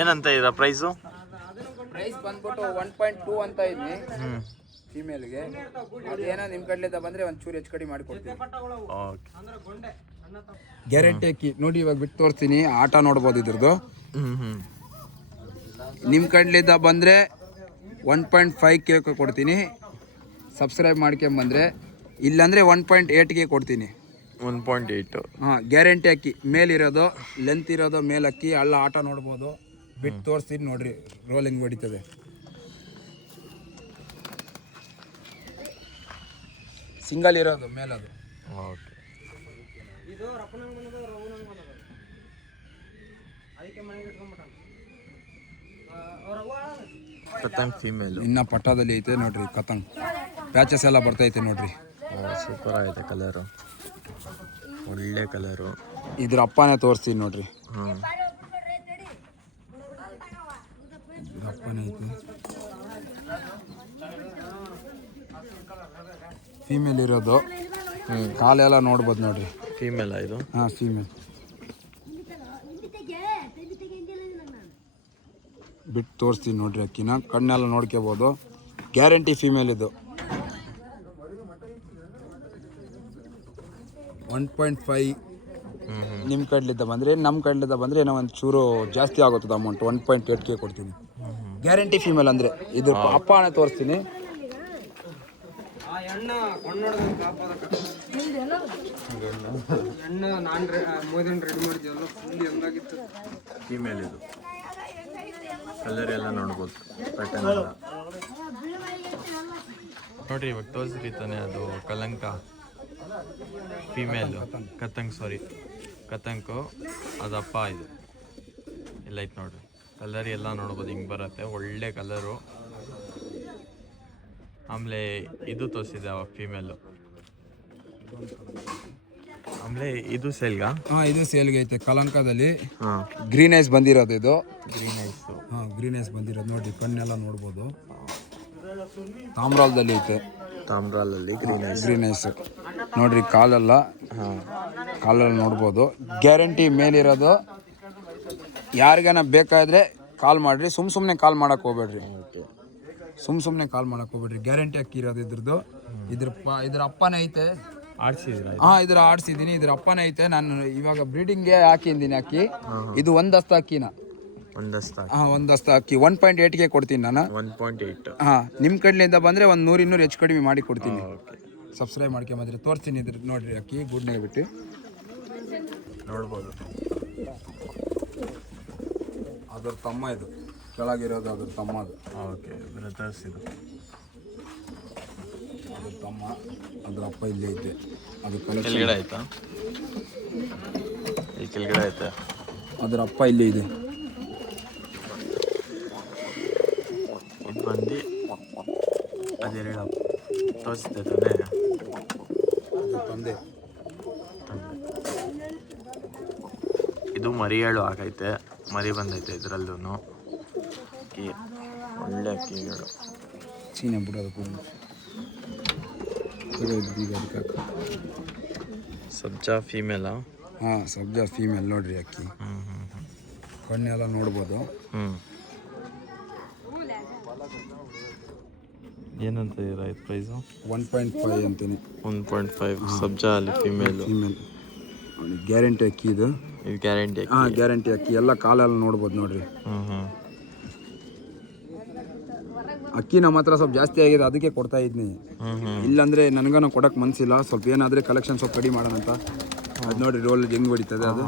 ಏನಂತ ಇದೆ ಪ್ರೈಸು? ಪ್ರೈಸ್ ಬಂದ್ಬಿಟ್ಟು 1.2 ಅಂತ ಇದ್ನಿ ಫೀಮೇಲ್ಗೆ. ಅದೇನೋ ನಿಮ್ಮ ಕಡ್ಲಿಂದ ಬಂದರೆ ಒಂಚೂರು HKD ಮಾಡಿ ಕೊಡ್ತೀನಿ. ಗ್ಯಾರಂಟಿ ಅಕ್ಕಿ ನೋಡಿ, ಇವಾಗ ಬಿಟ್ಟು ತೋರಿಸ್ತೀನಿ. ಆಟ ನೋಡ್ಬೋದು ಇದ್ರದ್ದು. ನಿಮ್ಮ ಕಡ್ಲಿಂದ ಬಂದರೆ 1.5K ಕೊಡ್ತೀನಿ. ಸಬ್ಸ್ಕ್ರೈಬ್ ಮಾಡ್ಕೊಂಬಂದರೆ, ಇಲ್ಲಾಂದರೆ 1.8K ಕೊಡ್ತೀನಿ. 1.8. ಹಾಂ, ಗ್ಯಾರಂಟಿ ಅಕ್ಕಿ. ಮೇಲಿರೋದು, ಲೆಂತ್ ಇರೋದು ಮೇಲ್ ಅಕ್ಕಿ. ಹಳ್ಳ ಆಟ ನೋಡ್ಬೋದು. ಬಿಟ್ಟು ತೋರಿಸ್ತೀನಿ ನೋಡ್ರಿ, ರೋಲಿಂಗ್ ಹೊಡಿತದೆ. ಸಿಂಗಲ್ ಇರೋದು ಮೇಲದು. ಕತಂಗ್ ಫೀಮೇಲ್ ಇನ್ನ ಪಟ್ಟದಲ್ಲಿ ಐತೆ ನೋಡ್ರಿ. ಕತಂಗ್ ಪ್ಯಾಚಸ್ ಎಲ್ಲ ಬರ್ತೈತೆ ನೋಡ್ರಿ. ಸೂಪರ್ ಆಗಿದೆ ಕಲರು, ಒಳ್ಳೆ ಕಲರು. ಇದ್ರ ಅಪ್ಪನೇ ತೋರಿಸ್ತೀನಿ ನೋಡ್ರಿ. ಅಪ್ಪನೇ ಐತೆ. ಫೀಮೇಲ್ ಇರೋದು. ಕಾಲೆಲ್ಲ ನೋಡ್ಬೋದು ನೋಡ್ರಿ. ಫೀಮೇಲ್ ಇದು? ಹಾಂ, ಫೀಮೇಲ್. ಬಿಟ್ಟು ತೋರಿಸ್ತೀನಿ ನೋಡ್ರಿ ಅಕ್ಕಿನ. ಕಣ್ಣೆಲ್ಲ ನೋಡ್ಕೋಬೋದು. ಗ್ಯಾರಂಟಿ ಫೀಮೇಲ್ ಇದು. 1.5 ನಿಮ್ಮ ಕಡ್ಲಿದ್ದ ಬಂದರೆ. ನಮ್ಮ ಕಡ್ಲಿದ್ದ ಬಂದರೆ ಏನೋ ಒಂದು ಚೂರು ಜಾಸ್ತಿ ಆಗುತ್ತದೆ ಅಮೌಂಟ್. 1.8K ಕೊಡ್ತೀನಿ. ಗ್ಯಾರಂಟಿ ಫೀಮೇಲ್ ಅಂದರೆ. ಇದು ಅಪ್ಪನೇ ತೋರಿಸ್ತೀನಿ. ಫೀಮೇಲ್ ಇದು. ಕಲರ್ ಎಲ್ಲ ನೋಡ್ಬೋದು, ಪ್ಯಾಟರ್ನ್ ಎಲ್ಲ ನೋಡ್ರಿ. ಇವಾಗ ತೋರಿಸ್ರಿ ತಾನೆ, ಅದು ಕಲಂಕ ಫೀಮೇಲು. ಕತಂಕು ಅದಪ್ಪ. ಇದು ಎಲ್ಲ ಐತೆ ನೋಡ್ರಿ. ಕಲರ್ ಎಲ್ಲ ನೋಡ್ಬೋದು, ಹಿಂಗೆ ಬರುತ್ತೆ. ಒಳ್ಳೆ ಕಲರು. ಆಮೇಲೆ ಇದು ತೋರಿಸಿದೆ ಅವಾಗ ಫೀಮೇಲು. ಆಮೇಲೆ ಇದು ಸೇಲ್ಗಾ? ಹಾಂ, ಇದು ಸೇಲ್ಗೆ ಐತೆ. ಕಲಂಕದಲ್ಲಿ ಗ್ರೀನ್ ಐಸ್ ಬಂದಿರೋದು ಇದು. Green ice. ಹಾಂ, ಗ್ರೀನ್ ಐಸ್ ಬಂದಿರೋದು ನೋಡ್ರಿ. ಕಣ್ಣೆಲ್ಲ ನೋಡ್ಬೋದು. ತಾಮ್ರಾಲದಲ್ಲಿ ಐತೆ. ತಾಮ್ರಾಲಲ್ಲಿ ಗ್ರೀನ್ ಐಸ್ ನೋಡ್ರಿ. ಕಾಲೆಲ್ಲ ನೋಡ್ಬೋದು. ಗ್ಯಾರಂಟಿ ಮೇಲಿರೋದು. ಯಾರಿಗಾನ ಬೇಕಾದರೆ ಕಾಲ್ ಮಾಡಿರಿ. ಸುಮ್ಮನೆ ಕಾಲ್ ಮಾಡೋಕೆ ಹೋಗ್ಬೇಡ್ರಿ. ಸುಮ್ಮನೆ ಕಾಲ್ ಮಾಡೋಕೆ ಹೋಗ್ಬೇಡ್ರಿ. ಗ್ಯಾರಂಟಿ ಅಕ್ಕಿ ಇರೋದು ಇದ್ರದ್ದು. ಇದ್ರ ಅಪ್ಪನೇ ಐತೆ. ಆಡ್ಸಿದ್ದೀರಾ? ಹಾಂ, ಇದ್ರ ಆಡ್ಸಿದ್ದೀನಿ. ಇದ್ರ ಅಪ್ಪನೇ ಐತೆ. ನಾನು ಇವಾಗ ಬ್ರೀಡಿಂಗ್ಗೆ ಹಾಕಿದ್ದೀನಿ ಅಕ್ಕಿ. ಇದು ಒಂದಸ್ತ ಅಕ್ಕಿನ. ಹಾಂ, ಒಂದಸ್ತ ಅಕ್ಕಿ. 1.8K ಕೊಡ್ತೀನಿ ನಾನು. 1.8. ಹಾಂ, ನಿಮ್ಮ ಕಡೆಯಿಂದ ಬಂದರೆ ಒಂದು 100-200 ಹೆಚ್ಚು ಕಡಿಮೆ ಮಾಡಿ ಕೊಡ್ತೀನಿ. ಸಬ್ಸ್ಕ್ರೈಬ್ ಮಾಡ್ಕೊಂಬಂದ್ರೆ ತೋರಿಸ್ತೀನಿ. ಇದ್ರ ನೋಡ್ರಿ ಅಕ್ಕಿ ಗೂಡ್ನಾಗ ಬಿಟ್ಟು ನೋಡ್ಬೋದು. ಅದ್ರ ತಮ್ಮ ಇದು, ಕೆಳಗಿರೋದು ಅದ್ರ ತಮ್ಮ ಅದು. ಓಕೆ ಬ್ರದರ್ಸ್ ಇದು. ಅದ್ರ ತಮ್ಮ, ಅದ್ರ ಅಪ್ಪ ಇಲ್ಲೇ ಐತೆ. ಅದು ಕಲೆಕ್ಷನ್. ಕೆಳಗಡೆ ಆಯ್ತಾ? ಈ ಕೆಳಗಡೆ ಐತೆ. ಅದ್ರ ಅಪ್ಪ ಇಲ್ಲೇ ಇದೆ. ಇದು ಬಂದು ಅದೆರಡು ತೋರಿಸ್ತೆ ತಾನೇ ತಂದೆ. ಇದು ಮರಿಯಾಳು ಆಗೈತೆ, ಮರಿ ಬಂದೈತೆ ಇದರಲ್ಲೂ. ಅಕ್ಕಿ ಒಳ್ಳೆ ಅಕ್ಕಿಗಳು. ಸೀನೆ ಬಿಡೋದಕ್ಕೂ ಸಬ್ಜಾ ಫೀಮೇಲಾ? ಹಾಂ, ಸಬ್ಜಾ ಫೀಮೇಲ್ ನೋಡ್ರಿ ಅಕ್ಕಿ. ಕಣ್ಣೆಲ್ಲ ನೋಡ್ಬೋದು. ಏನಂತ ರೈಟ್ ಪ್ರೈಸು? 1.5 ಅಂತೀನಿ. 1.5 ಸಬ್ಜಾ ಅಲ್ಲಿ ಫೀಮೇಲು. ಫೀಮೇಲ್ ಗ್ಯಾರಂಟಿ ಅಕ್ಕಿ ಇದು. ಇದು ಗ್ಯಾರಂಟಿ? ಹಾಂ, ಗ್ಯಾರಂಟಿ ಅಕ್ಕಿ. ಎಲ್ಲ ಕಾಲೆಲ್ಲ ನೋಡ್ಬೋದು ನೋಡ್ರಿ. ಅಕ್ಕಿ ನಮ್ಮ ಹತ್ರ ಸ್ವಲ್ಪ ಜಾಸ್ತಿ ಆಗಿದೆ, ಅದಕ್ಕೆ ಕೊಡ್ತಾ ಇದ್ನಿ. ಇಲ್ಲಾಂದ್ರೆ ನನಗೇನು ಕೊಡಕ್ಕೆ ಮನಸ್ಸಿಲ್ಲ. ಸ್ವಲ್ಪ ಏನಾದರೆ ಕಲೆಕ್ಷನ್ ಸ್ವಲ್ಪ ಕಡಿಮೆ ಮಾಡೋಣ ಅಂತ. ಅದು ನೋಡ್ರಿ ರೋಲ್ ಹೆಂಗೆ ಹೊಡಿತದೆ. ಅದು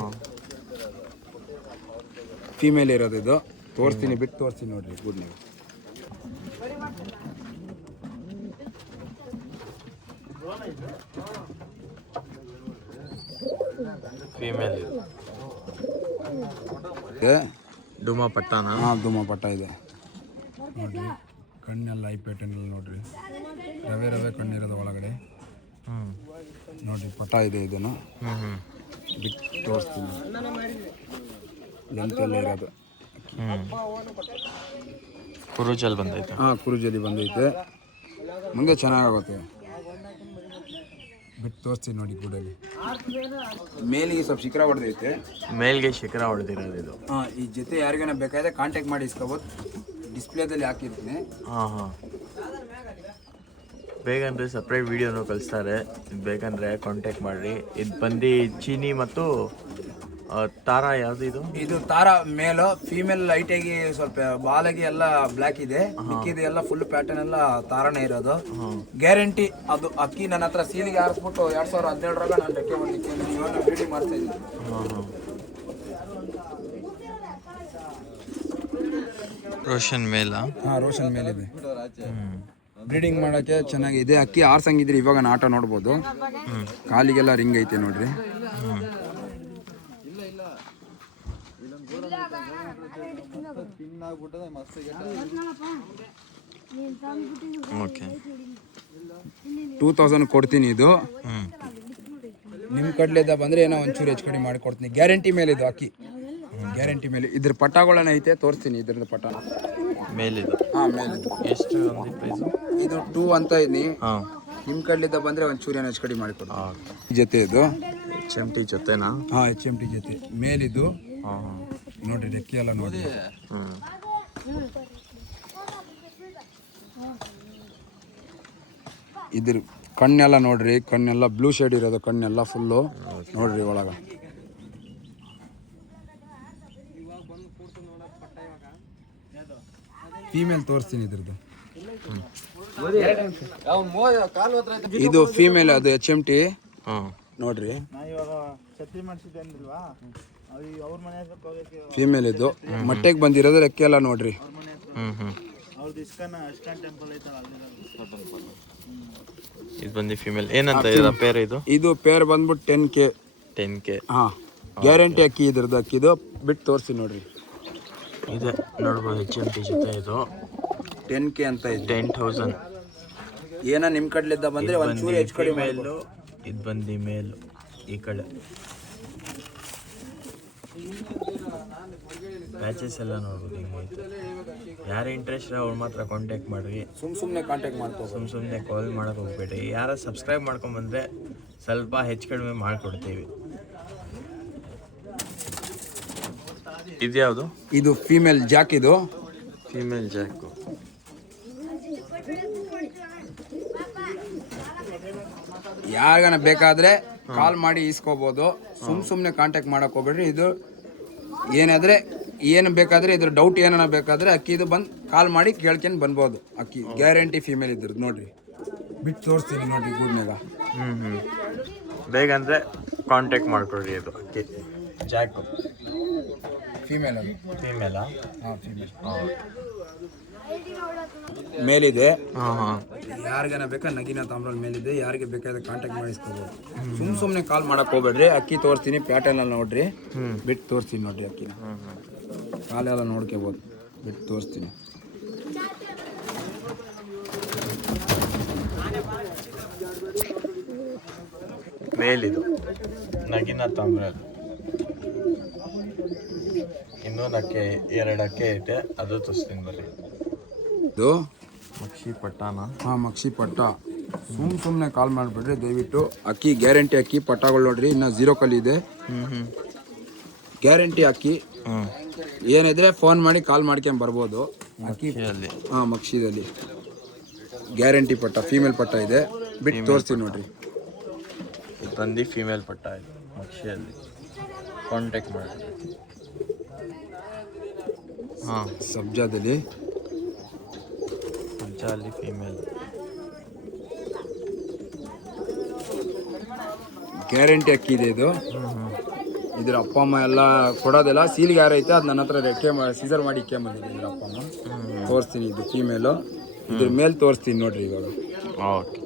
ಫೀಮೇಲ್ ಇರೋದು. ಇದು ತೋರಿಸ್ತೀನಿ, ಬಿಟ್ಟು ತೋರಿಸ್ತೀನಿ ನೋಡ್ರಿ. ಗುಡ್ ನೀವು ಫೀಮೇಲ್ ಡುಮಾ ಪಟ್ಟಾನ? ಹಾಂ, ದುಮಾ ಪಟ್ಟ ಇದೆ ನೋಡ್ರಿ. ಕಣ್ಣೆಲ್ಲ ಐ ಪ್ಯಾಟರ್ನೆಲ್ಲ ನೋಡ್ರಿ, ರವೆ ರವೆ ಕಣ್ಣಿರೋದು ಒಳಗಡೆ ನೋಡ್ರಿ. ಪಟ ಇದೆ. ಇದನ್ನು ಬಿಟ್ಟು ತೋರಿಸ್ತೀನಿ. ಲೆಂತ್ ಎಲ್ಲ ಇರೋದು. ಕುರುಜಲ್ ಬಂದೈತೆ? ಹಾಂ, ಕುರುಜಲಿ ಬಂದೈತೆ. ಮುಂದೆ ಚೆನ್ನಾಗಾಗುತ್ತೆ. ಬಿಟ್ಟು ತೋರಿಸ್ತೀನಿ ನೋಡಿ. ಗೂಡಲ್ಲಿ ಮೇಲಿಗೆ ಸ್ವಲ್ಪ ಶಿಖರ ಹೊಡೆದೈತೆ. ಮೇಲ್ಗೆ ಶಿಖರ ಹೊಡೆದಿರೋದು ಇದು. ಹಾಂ, ಈ ಜೊತೆ ಯಾರಿಗಾನ ಬೇಕಾದ್ರೆ ಕಾಂಟ್ಯಾಕ್ಟ್ ಮಾಡಿ ಇಸ್ಕೋಬೋದು. ಡಿಸ್ಪ್ಲೇದಲ್ಲಿ ಹಾಕಿರ್ತೀನಿ. ಹಾಂ, ಬೇಕಂದರೆ ಸಪ್ರೇಟ್ ವೀಡಿಯೋನು ಕಳಿಸ್ತಾರೆ. ಇದು ಬೇಕಂದರೆ ಕಾಂಟ್ಯಾಕ್ಟ್ ಮಾಡಿರಿ. ಇದು ಬಂದು ಚೀನಿ ಮತ್ತು ತಾರಾ. ಯಾವುದು ಇದು? ಇದು ತಾರಾ ಮೇಲು. ಫೀಮೇಲ್ ಲೈಟಾಗಿ ಸ್ವಲ್ಪ ಬಾಲಾಗಿ ಎಲ್ಲ ಬ್ಲ್ಯಾಕ್ ಇದೆ. ಮಿಕ್ಕಿದೆ ಎಲ್ಲ ಫುಲ್ ಪ್ಯಾಟರ್ನ್ ಎಲ್ಲ ತಾರಾನೇ ಇರೋದು. ಗ್ಯಾರಂಟಿ. ಅದು ಅಕ್ಕಿ ನನ್ನ ಹತ್ರ ಸೀಲಿಗೆ ಹಾರಿಸ್ಬಿಟ್ಟು 2017ರಾಗ ನಾನು ರೆಕ್ಕೆ ಬಂದಿಕ್ಕೆ ಇವಾಗ ಬ್ರೀಡಿಂಗ್ ಮಾಡ್ತಾ ಇದ್ದೀನಿ. ರೋಷನ್ ಮೇಲ? ಹಾಂ, ರೋಷನ್ ಮೇಲಿದೆ. ಬ್ರೀಡಿಂಗ್ ಮಾಡೋಕ್ಕೆ ಚೆನ್ನಾಗಿದೆ. ಅಕ್ಕಿ ಆರ್ಸಂಗಿದ್ರೆ ಇವಾಗ ಆಟ ನೋಡ್ಬೋದು. ಕಾಲಿಗೆಲ್ಲ ರಿಂಗ್ ಐತೆ ನೋಡ್ರಿ. ಓಕೆ, 2000 ಕೊಡ್ತೀನಿ. ಇದು ನಿಮ್ಮ ಕಡ್ಲೆದ ಬಂದರೆ ಏನೋ ಒಂಚೂರು ಹೆಚ್ಚು ಕಡಿಮೆ ಮಾಡಿ ಕೊಡ್ತೀನಿ. ಗ್ಯಾರಂಟಿ ಮೇಲೆ ಇದು ಅಕ್ಕಿ, ಗ್ಯಾರಂಟಿ ಮೇಲೆ. ಇದ್ರ ಪಟಾಗಳನ್ನ ಐತೆ, ತೋರಿಸ್ತೀನಿ. ಇದ್ರದ್ದು ಪಟ ಮೇಲಿದು? ಹಾಂ, ಮೇಲಿದು. ಎಷ್ಟು ಪ್ರೈಸು? ಇದು 2 ಅಂತ ಇದೀನಿ. ಹಾಂ, ನಿಮ್ಮ ಕಡ್ಲಿದ್ದ ಬಂದರೆ ಒಂಚೂರು ಏನೋ ಹೆಚ್ಚು ಕಡಿಮೆ ಮಾಡಿಕೊಡ್ತೀನಿ. ಜೊತೆ ಇದು HMT ಜೊತೆನಾ? ಹಾಂ, HMT ಜೊತೆ ಮೇಲಿದು. ಹಾಂ, ನೋಡ್ರಿ ರೆಕ್ಕೆ ಎಲ್ಲ ನೋಡಿ. ಇದ್ರ ಕಣ್ಣೆಲ್ಲ ನೋಡ್ರಿ. ಕಣ್ಣೆಲ್ಲ ಬ್ಲೂ ಶೇಡ್ ಇರೋದು. ಕಣ್ಣೆಲ್ಲ ಫುಲ್ಲು ನೋಡ್ರಿ ಒಳಗ. ಫೀಮೇಲ್ ತೋರಿಸ್ತೀನಿ ಇದ್ರದ್ದು. ಇದು ಫೀಮೇಲ್, ಅದು HMT ನೋಡ್ರಿ. ಫೀಮೇಲ್ ಇದು. ಮೊಟ್ಟೆಗೆ ಬಂದಿರೋದು. ರೆಕ್ಕೆ ಎಲ್ಲ ನೋಡ್ರಿ. ಇದು ಬಂದು ಫೀಮೇಲ್. ಏನಂತ ಇದರ ಪೇರ್? ಇದು ಪೇರ್ ಬಂದ್ಬಿಟ್ಟು 10K. 10K? ಹಾಂ, ಗ್ಯಾರಂಟಿ ಅಕ್ಕಿ ಇದ್ರದ್ದು. ಅಕ್ಕಿದು ಬಿಟ್ಟು ತೋರಿಸಿ ನೋಡ್ರಿ. ಇದೆ ನೋಡ್ಬೋದು, HMT ಜೊತೆ. ಇದು 10K ಅಂತ ಇದೆ. 10,000. ಏನೋ ನಿಮ್ಮ ಕಡ್ಲಿದ್ದ ಬಂದರೆ ಒಂಚೂರು ಹೆಚ್ಚು ಕಡಿಮೆ. ಮೇಲು. ಇದು ಬಂದು ಮೇಲು. ಈ ಕಡೆ ಪ್ಯಾಚಸ್ ಎಲ್ಲ ನೋಡ್ಬೋದು ಹಿಂಗೈತೆ. ಯಾರು ಇಂಟ್ರೆಸ್ಟ್ ಅವ್ರು ಮಾತ್ರ ಕಾಂಟ್ಯಾಕ್ಟ್ ಮಾಡಿರಿ. ಸುಮ್ಮನೆ ಕಾಂಟ್ಯಾಕ್ಟ್ ಮಾಡ್ಕೋ. ಸುಮ್ಮನೆ ಕಾಲ್ ಮಾಡೋಕೆ ಹೋಗ್ಬೇಡಿ. ಯಾರು ಸಬ್ಸ್ಕ್ರೈಬ್ ಮಾಡ್ಕೊಂಬಂದರೆ ಸ್ವಲ್ಪ ಹೆಚ್ಚು ಕಡಿಮೆ ಮಾಡಿಕೊಡ್ತೀವಿ. ಇದ್ಯಾವುದು? ಇದು ಫೀಮೇಲ್ ಜಾಕ್. ಇದು ಫೀಮೇಲ್ ಜಾಕು. ಯಾರಿಗಾನ ಬೇಕಾದರೆ ಕಾಲ್ ಮಾಡಿ ಇಸ್ಕೋಬೋದು. ಸುಮ್ಮನೆ ಕಾಂಟ್ಯಾಕ್ಟ್ ಮಾಡೋಕೆ ಹೋಗ್ಬೇಡ್ರಿ. ಇದು ಏನಾದರೆ ಏನು ಬೇಕಾದರೆ ಇದ್ರ ಡೌಟ್ ಏನಾನ ಬೇಕಾದರೆ ಅಕ್ಕಿದು ಬಂದು ಕಾಲ್ ಮಾಡಿ ಕೇಳ್ಕೊಂಡು ಬನ್ಬೋದು. ಅಕ್ಕಿ ಗ್ಯಾರಂಟಿ ಫೀಮೇಲ್ ಇದ್ರದ್ದು ನೋಡ್ರಿ. ಬಿಟ್ಟು ತೋರಿಸ್ತೀನಿ ನೋಡ್ರಿ ಗೂಡ್ನಾಗ. ಬೇಗಂದರೆ ಕಾಂಟ್ಯಾಕ್ಟ್ ಮಾಡ್ಕೊಳ್ರಿ. ಇದು ಅಕ್ಕಿ ಜಾಕು ಫೀಮೇಲ್ ಅದು. ಫೀಮೇಲಾ? ಹಾಂ ಫೀಮೇಲ್. ಹಾಂ ಮೇಲಿದೆ. ಹಾಂ ಯಾರಿಗಾನ ಬೇಕಾ ನಗಿನ ತಾಮ್ರಲ್ಲಿ ಮೇಲಿದೆ, ಯಾರಿಗೆ ಬೇಕಾದ್ರೆ ಕಾಂಟ್ಯಾಕ್ಟ್ ಮಾಡಿಸ್ಕೋಬೋದು. ಸುಮ್ಮನೆ ಕಾಲ್ ಮಾಡಕ್ಕೆ ಹೋಗ್ಬೇಡ್ರಿ. ಅಕ್ಕಿ ತೋರಿಸ್ತೀನಿ, ಪ್ಯಾಟರ್ನಲ್ಲಿ ನೋಡ್ರಿ, ಬಿಟ್ಟು ತೋರಿಸ್ತೀನಿ ನೋಡ್ರಿ. ಅಕ್ಕಿನ ಕಾಲೆಲ್ಲ ನೋಡ್ಕೋಬೋದು, ಬಿಟ್ಟು ತೋರಿಸ್ತೀನಿ. ಮೇಲಿದು ನಗಿನ ತಾಮ್ರ. ಇನ್ನೊಂದು ಅಕ್ಕೆ, 2 ಅಕ್ಕೆ ಐತೆ, ಅದು ತೋರಿಸ್ತೀನಿ ಬರ್ರಿ. ಇದು ಮಕ್ಷಿ ಪಟ್ಟಾನ? ಹಾಂ ಮಕ್ಷಿ ಪಟ್ಟ. ಸುಮ್ಮನೆ ಕಾಲ್ ಮಾಡಿಬಿಡ್ರಿ ದಯವಿಟ್ಟು. ಅಕ್ಕಿ ಗ್ಯಾರಂಟಿ ಅಕ್ಕಿ, ಪಟ್ಟಗಳು ನೋಡ್ರಿ, ಇನ್ನು 0 ಕಲ್ಲಿ ಇದೆ. ಗ್ಯಾರಂಟಿ ಅಕ್ಕಿ. ಏನಿದ್ರೆ ಫೋನ್ ಮಾಡಿ ಕಾಲ್ ಮಾಡ್ಕೊಂಡು ಬರ್ಬೋದು. ಅಕ್ಕಿ ಹಾಂ ಮಕ್ಷಿದಲ್ಲಿ ಗ್ಯಾರಂಟಿ ಪಟ್ಟ, ಫೀಮೇಲ್ ಪಟ್ಟ ಇದೆ, ಬಿಟ್ಟು ತೋರಿಸ್ತೀನಿ ನೋಡ್ರಿ. ತಂದು ಫೀಮೇಲ್ ಪಟ್ಟ ಇದೆ ಮಕ್ಷಿಯಲ್ಲಿ, ಕಾಂಟ್ಯಾಕ್ಟ್ ಮಾಡಿ. ಹಾಂ ಸಬ್ಜಾದಲ್ಲಿ ಫೀಮೇಲ್ ಗ್ಯಾರಂಟಿ ಅಕ್ಕಿ ಇದೆ ಇದು. ಇದ್ರ ಅಪ್ಪ ಅಮ್ಮ ಎಲ್ಲ ಕೊಡೋದೆಲ್ಲ ಸೀಲಿಗೆ ಯಾರೈತೆ ಅದು ನನ್ನ ಹತ್ರ ರೆಕ್ಕೆ ಸೀಸರ್ ಮಾಡಿ ಇಕ್ಕೊಂಬಂದಿದೆ ಇದ್ರ ಅಪ್ಪ ಅಮ್ಮ. ತೋರಿಸ್ತೀನಿ, ಇದು ಫೀಮೇಲು. ಇದ್ರ ಮೇಲೆ ತೋರಿಸ್ತೀನಿ ನೋಡ್ರಿ ಇವಾಗ. ಓಕೆ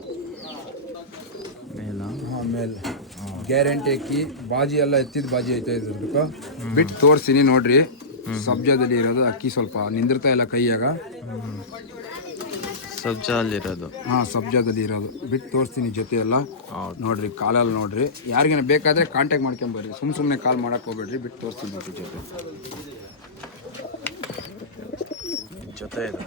ಮೇಲ? ಹಾಂ ಮೇಲ್ ಗ್ಯಾರಂಟಿ ಅಕ್ಕಿ. ಬಾಜಿ ಎಲ್ಲ ಎತ್ತಿದ ಬಾಜಿ ಐತೆ ಇದ್ರದ್ದು. ಬಿಟ್ಟು ತೋರಿಸ್ತೀನಿ ನೋಡ್ರಿ. ಸಬ್ಜಾದಲ್ಲಿ ಇರೋದು ಅಕ್ಕಿ, ಸ್ವಲ್ಪ ನಿಂದಿರ್ತಾ ಇಲ್ಲ ಕೈಯಾಗ. ಸಬ್ಜಾಲಿರೋದು? ಹಾಂ ಸಬ್ಜಾದಲ್ಲಿ ಇರೋದು. ಬಿಟ್ಟು ತೋರಿಸ್ತೀನಿ ಜೊತೆ ಎಲ್ಲ ನೋಡ್ರಿ, ಕಾಲಲ್ಲಿ ನೋಡ್ರಿ. ಯಾರಿಗೇನ ಬೇಕಾದ್ರೆ ಕಾಂಟ್ಯಾಕ್ಟ್ ಮಾಡ್ಕೊಂಬರ್ರಿ, ಸುಮ್ಮನೆ ಕಾಲ್ ಮಾಡಕ್ಕೆ ಹೋಗ್ಬೇಡ್ರಿ. ಬಿಟ್ಟು ತೋರಿಸ್ತೀನಿ ನೋಡ್ರಿ ಜೊತೆ ಇದೆ.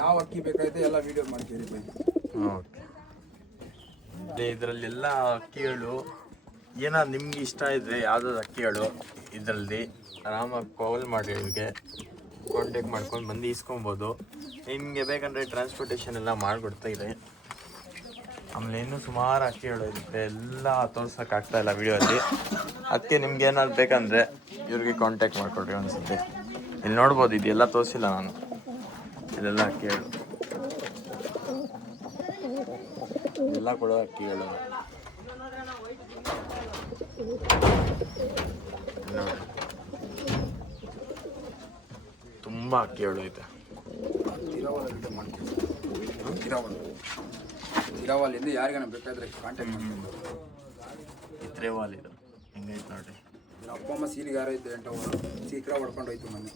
ಯಾವ ಅಕ್ಕಿ ಬೇಕಾಯ್ತು ಎಲ್ಲ ವಿಡಿಯೋ ಮಾಡ್ತೀರಿ ಬೈ. ಓಕೆ. ಇದರಲ್ಲೆಲ್ಲ ಅಕ್ಕಿಗಳು ಏನಾದ್ರು ನಿಮ್ಗೆ ಇಷ್ಟ ಇದ್ದರೆ ಯಾವುದಾದ್ರು ಅಕ್ಕಿಗಳು ಇದರಲ್ಲಿ ಆರಾಮಾಗಿ ಕಾಲ್ ಮಾಡಿ ಇವ್ರಿಗೆ ಕಾಂಟ್ಯಾಕ್ಟ್ ಮಾಡ್ಕೊಂಡು ಬಂದು ಇಸ್ಕೊಬೋದು. ನಿಮಗೆ ಬೇಕಂದರೆ ಟ್ರಾನ್ಸ್ಪೋರ್ಟೇಷನ್ ಎಲ್ಲ ಮಾಡಿಕೊಡ್ತಾ ಇದೆ. ಆಮೇಲೆ ಇನ್ನೂ ಸುಮಾರು ಅಕ್ಕಿಗಳು ಇರುತ್ತೆ, ಎಲ್ಲ ತೋರ್ಸೋಕ್ಕಾಗ್ತಾಯಿಲ್ಲ ವಿಡಿಯೋಲ್ಲಿ. ಅದಕ್ಕೆ ನಿಮ್ಗೆ ಏನಾದ್ರು ಬೇಕಂದರೆ ಇವ್ರಿಗೆ ಕಾಂಟ್ಯಾಕ್ಟ್ ಮಾಡಿಕೊಡ್ರಿ ಅನಿಸುತ್ತೆ. ಇಲ್ಲಿ ನೋಡ್ಬೋದು, ಇದೆಲ್ಲ ತೋರಿಸಿಲ್ಲ ನಾನು, ಇದೆಲ್ಲ ಅಕ್ಕಿಗಳು, ಎಲ್ಲ ಕೊಡೋ ಅಕ್ಕಿಗಳು. ತುಂಬ ಅಕ್ಕಿಗಳು ಐತೆ. ಇರಾವಲ್ಲಿಂದ ಯಾರಿಗಾನ ಬೇಕಾದ್ರೆ ಕಾಂಟ್ಯಾಕ್ಟ್ ಮಾಡ್ಕೊಂಡು. ಇತ್ರೇವಾಲ್ ಇದು ಹೆಂಗೈತೆ ನೋಡ್ರಿ. ಅಪ್ಪ ಅಮ್ಮ ಸೀಲಿಗೆ ಯಾರೈತೆ ಶಿಖರ ಹೊಡ್ಕೊಂಡು ಹೋಯ್ತು ಮೊನ್ನೆ.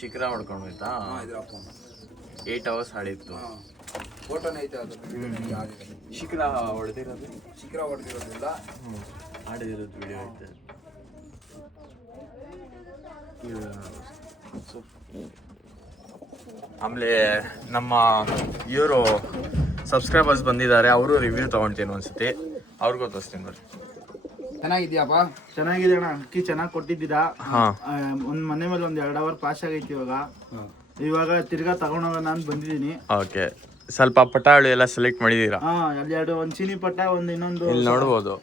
ಶಿಖರ ಹೊಡ್ಕೊಂಡು ಹೋಯ್ತಾ? ಇದ್ರ ಅಪ್ಪ ಅಮ್ಮ 8 hours ಆಡಿತ್ತು. ಫೋಟೋನೇ ಐತೆ ಅದು. ಶಿಖರ ಹೊಡೆದಿರೋದು? ಶಿಖರ ಹೊಡೆದಿರೋದಿಲ್ಲ, ಆಡಿದಿರೋದು ವಿಡಿಯೋ ಐತೆ. ಆಮೇಲೆ ನಮ್ಮ ಇವರು ಸಬ್ಸ್ಕ್ರೈಬರ್ಸ್ ಬಂದಿದ್ದಾರೆ, ಅವರು ರಿವ್ಯೂ ತೊಗೊಳ್ತೀನಿ ಒಂದ್ಸತಿ, ಅವ್ರಿಗೂ ತೋರಿಸ್ತೀನಿ ಬರ್ರಿ. ಚೆನ್ನಾಗಿದ್ಯಾಪ್ಪ? ಚೆನ್ನಾಗಿದೆ ಅಣ್ಣ, ಅಕ್ಕಿ ಚೆನ್ನಾಗಿ ಕೊಟ್ಟಿದ್ದೀರಾ. ಒಂದ್ ಮನೆ ಮೇಲೆ ಒಂದ್ 2 hour ಪಾಸ್ ಆಗೈತಿ. ಇವಾಗ ತಿರ್ಗಾ ತಗೊಂಡೋಗೋಣ ಅಂತ ಬಂದಿದ್ದೀನಿ. ಓಕೆ, ಸ್ವಲ್ಪ ಪಟಾಳು ಎಲ್ಲ ಸೆಲೆಕ್ಟ್ ಮಾಡಿದೀರಾ? ಅಲ್ಲಿ 2, ಒಂದು ಚೀನಿ ಪಟ, ಒಂದು ಇನ್ನೊಂದು ಇಲ್ಲಿ ನೋಡ್ಬೋದು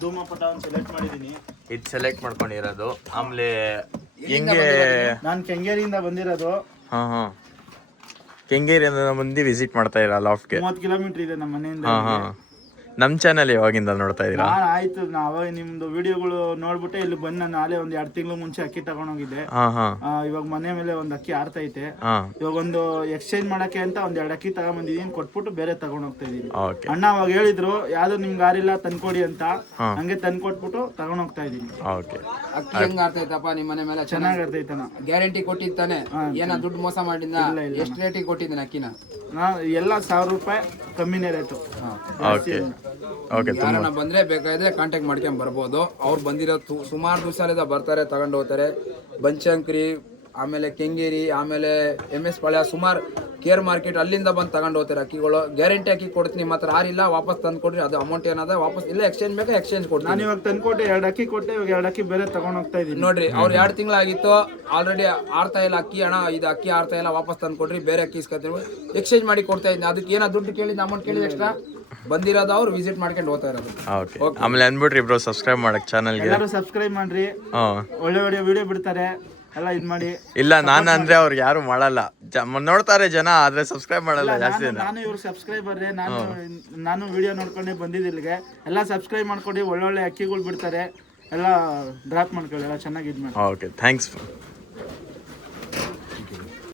ಧೂಮ ಪಟ ಒಂದು ಸೆಲೆಕ್ಟ್ ಮಾಡಿದ್ದೀನಿ. ಇದು ಸೆಲೆಕ್ಟ್ ಮಾಡ್ಕೊಂಡಿರೋದು. ಆಮೇಲೆ ಹೆಂಗೆ, ನಾನು ಕೆಂಗೇರಿಯಿಂದ ಬಂದಿರೋದು. ಹಾಂ ಕೆಂಗೇರಿಯಿಂದ ಬಂದು ವಿಸಿಟ್ ಮಾಡ್ತಾ ಇರ ಲಾಫ್ಟ್ಗೆ? 30 ಕಿಲೋಮೀಟರ್ ಇದೆ ನಮ್ಮ ಮನೆಯಿಂದ. ನಮ್ಮ ಚಾನಲ್ ಯಾವಾಗಿಂದ ನೋಡ್ತಾ ಇದ್ದೀರಾ? ಆಯ್ತು, ಅವಾಗ ನಿಮ್ದು ವಿಡಿಯೋಗಳು ನೋಡ್ಬಿಟ್ಟೆ ಇಲ್ಲಿ ಬಂದು ನಾನು ನಾಳೆ ಒಂದು 2 ತಿಂಗಳು ಮುಂಚೆ ಅಕ್ಕಿ ತಗೊಂಡೋಗಿದ್ದೆ. ಇವಾಗ ಮನೆ ಮೇಲೆ ಒಂದು ಅಕ್ಕಿ ಆರ್ತೈತೆ. ಇವಾಗ ಒಂದು ಎಕ್ಸ್ಚೇಂಜ್ ಮಾಡಕ್ಕೆ ಅಂತ ಒಂದ್ 2 ಅಕ್ಕಿ ತಗೊಂಡ್ಬಂದಿದ್ದೀನಿ, ಕೊಟ್ಬಿಟ್ಟು ಬೇರೆ ತಗೊಂಡ್ ಹೋಗ್ತಾ ಇದೀನಿ. ಅಣ್ಣ ಅವಾಗ ಹೇಳಿದ್ರು ಯಾವ್ದು ನಿಮ್ಗೆ ಆರಿಲ್ಲ ತಂದ್ಕೊಡಿ ಅಂತ, ಹಂಗೆ ತಂದ್ಕೊಟ್ಬಿಟ್ಟು ತಗೊಂಡ್ ಹೋಗ್ತಾ ಇದೀನಿ. ಅಕ್ಕಿ ಹೆಂಗ್ ಆರ್ತೈತಪ್ಪ ನಿಮ್ಮ ಮನೆ ಮೇಲೆ? ಚೆನ್ನಾಗ್ ಆರ್ತೈತಣ್ಣ. ಗ್ಯಾರಂಟಿ ಕೊಟ್ಟಿದ್ದಾನೆ? ಏನ ದುಡ್ಡು ಮೋಸ ಮಾಡಿದ್ನ? ಎಷ್ಟು ರೇಟಿಗೆ ಕೊಟ್ಟಿದ್ದಾನೆ ಅಕ್ಕಿನ? ಎಲ್ಲ 1000 ರೂಪಾಯಿ ಕಮ್ಮಿನೇ ರೇಟು. ಯಾರನ್ನ ಬಂದ್ರೆ ಬೇಕಾದ್ರೆ ಕಾಂಟ್ಯಾಕ್ಟ್ ಮಾಡ್ಕೊಂಡ್ ಬರ್ಬೋದು. ಅವ್ರು ಬಂದಿರೋ ಸುಮಾರು ದಿವಸ ಬರ್ತಾರೆ, ತಗೊಂಡು ಹೋಗ್ತಾರೆ. ಬನಶಂಕರಿ, ಆಮೇಲೆ ಕೆಂಗೇರಿ, ಆಮೇಲೆ MS ಪಾಳ್ಯ, ಸುಮಾರು ಕೇರ್ ಮಾರ್ಕೆಟ್, ಅಲ್ಲಿಂದ ಬಂದು ತಗೊಂಡು ಹೋಗ್ತಾರೆ ಅಕ್ಕಿಗಳು. ಗ್ಯಾರಂಟಿ ಅಕ್ಕಿ ಕೊಡ್ತೀನಿ, ನಿಮ್ಮ ಹತ್ರ ಆರಿಲ್ಲ ವಾಪಸ್ ತಂದು ಕೊಡ್ರಿ. ಅದು ಅಮೌಂಟ್ ಏನಾದ ವಾಪಸ್ ಇಲ್ಲ, ಎಕ್ಸ್ಚೇಂಜ್ ಬೇಕಾ ಎಕ್ಸ್ಚೇಂಜ್ ಕೊಡ್ತೀನಿ. ನಾನು ಇವಾಗ ತಂದ್ಕೊಟ್ಟೆ 2 ಅಕ್ಕಿ ಕೊಟ್ಟೆ, ಇವಾಗ 2 ಅಕ್ಕಿ ಬೇರೆ ತಗೊಂಡ್ ಹೋಗ್ತಾ ಇದೀನಿ. ನೋಡ್ರಿ, ಅವ್ರು 2 ತಿಂಗಳಾಗಿತ್ತು ಆಲ್ರೆಡಿ ಆರ್ತಾ ಇಲ್ಲ ಅಕ್ಕಿ. ಅಣ್ಣ ಇದು ಅಕ್ಕಿ ಆರ್ತಾ ಇಲ್ಲ, ವಾಪಸ್ ತಂದು ಕೊಡ್ರಿ, ಬೇರೆ ಅಕ್ಕಿ ಇಸ್ಕೊತೀನಿ, ಎಕ್ಸ್ಚೇಂಜ್ ಮಾಡಿ ಕೊಡ್ತಾ ಇದ್ದೀನಿ. ಅದಕ್ಕೆ ಏನೋ ದುಡ್ಡು ಕೇಳಿದ ಅಮೌಂಟ್ ಕೇಳಿದ ಎಕ್ಸ್ಟ್ರಾ ಬಂದಿರೋದು ಅವ್ರು ವಿಸಿಟ್ ಮಾಡ್ಕೊಂಡು ಹೋಗ್ತಾ ಇರೋದು. ಆಮೇಲೆ ಅನ್ಬಿಟ್ರಿ ಬ್ರೋ ಸಬ್ಸ್ಕ್ರೈಬ್ ಮಾಡಕ್ ಚಾನಲ್ಗೆ. ಎಲ್ಲರೂ ಸಬ್ಸ್ಕ್ರೈಬ್ ಮಾಡ್ರಿ, ಒಳ್ಳೆ ಒಳ್ಳೆ ವಿಡಿಯೋ ಬಿಡ್ತಾರೆ. ಎಲ್ಲ ಇದ್ ಮಾಡಿ. ಇಲ್ಲ ನಾನು ಅಂದ್ರೆ ಅವ್ರಿಗೆ ಯಾರು ಮಾಡಲ್ಲ, ನೋಡ್ತಾರೆ ಜನ ಆದ್ರೆ ಸಬ್ಸ್ಕ್ರೈಬ್ ಮಾಡಲ್ಲ ಜಾಸ್ತಿ. ನಾನು ಇವ್ರ ಸಬ್ಸ್ಕ್ರೈಬರ್, ನಾನು ವಿಡಿಯೋ ನೋಡ್ಕೊಂಡೆ ಬಂದಿದ್ದು ಇಲ್ಲಿಗೆ. ಎಲ್ಲ ಸಬ್ಸ್ಕ್ರೈಬ್ ಮಾಡ್ಕೊಂಡು ಒಳ್ಳೊಳ್ಳೆ ಅಕ್ಕಿಗಳು ಬಿಡ್ತಾರೆ, ಎಲ್ಲ ಡ್ರಾಪ್ ಮಾಡ್ಕೊಳ್ಳಿ, ಎಲ್ಲ ಚೆನ್ನಾಗಿ ಇದು ಮಾಡಿ. Okay, thanks.